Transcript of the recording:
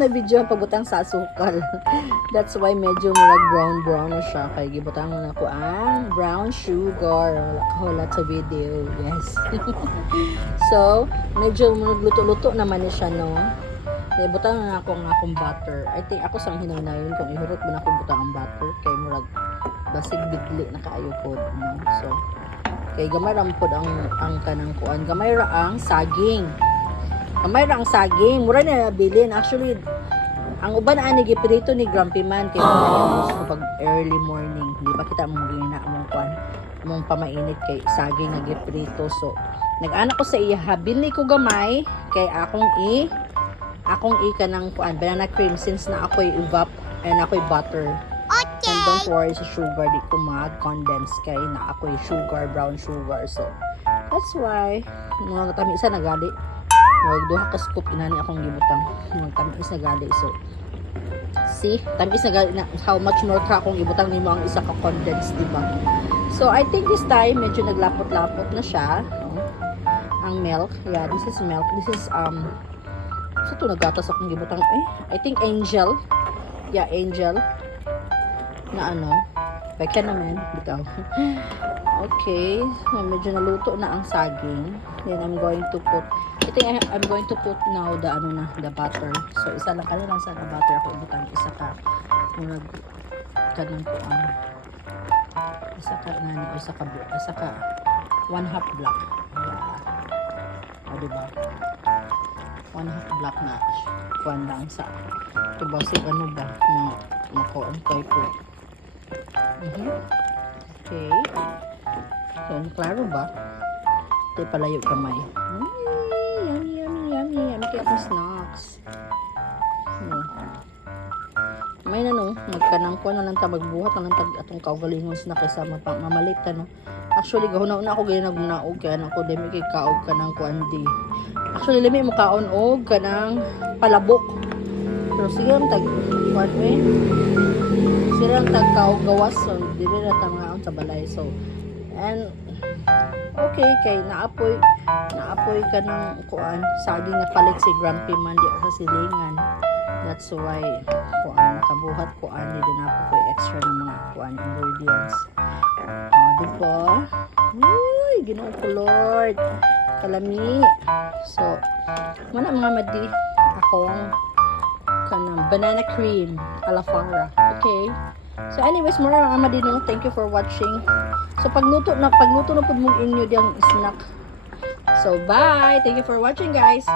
na video ang pagbutang sa asukal. That's why medyo murag brown na siya. Kaya gibutang na ko ang brown sugar. Wala sa video. Yes. So, medyo luto-luto naman ni siya, no? Kaya butang na ako ang akong butter. I think ako sang hinanayon kung ihurot mo na akong butang ang butter. Kaya murag basig bigli na kaayo po. No? So, kay gamay ra pod ang kanang kuan. Gamay ra ang saging. Gamay ra ang saging. Mura na nabilin. Actually, ang uban ani giprito ni Grumpy Man kay pag early morning. Di ba kita mong gina mong kuan mong pamainit kay saging nga giprito. So, nag-anak ko sa iya, bili ko gamay kay akong kanang kuan banana cream since na ako'y evap and ako'y butter. Okay. And don't worry sa sugar, di ko mag-condense kay na ako'y sugar, brown sugar. So, that's why mga tamis na gali. Mga duha ka scoop inani akong gibutang. Mga tamis na gali. So, see, tamis na gali na how much more ka akong ibutang nimo ang isa ka condense, di ba? So, I think this time medyo naglapot-lapot na siya. Ang milk. Yeah, this is milk. This is so ito nagatas akong gibutang I think Angel. Yeah, Angel. Na ano? Baka naman. Bitaw. Okay. So, medyo naluto na ang saging. Then I'm going to put I'm going to put now the butter. So isa lang kanila sa butter ako ibutang isa ka murag kanang kuan. Isa ka 1/2 block. Yeah. O diba? 1/2 block na kuan lang sa tubasig ano ba na makuan kay ko. Okay. So, klaro ba? Ito palayo kamay. Yummy kaya akong snacks. May na no, magkanang ko na lang ta magbuhat na lang tag atong kaugalingon snack kaysa mamalit ta no. Actually gahuna na ako gaya nagmunaog kaya ako demi kay kaog kanang kuandi. Actually limi mo kaon og kanang palabok. Pero sige ang tag what way? Sila ang tag kaog gawas so dili na tangaon sa balay so and okay kay naapoy kanang kuan saging na palit si Grumpy Man di sa silingan. That's why kuan nakabuhat kuan di din ako ko extra ng mga kuan ingredients. Diba? Uy, Ginoo ko Lord. Kalami. So, mana mga madi akong kanang banana cream ala Farah. Okay. So anyways, mura mga madi no. Thank you for watching. So pagluto na pud mong inyo diyang snack. So bye. Thank you for watching guys.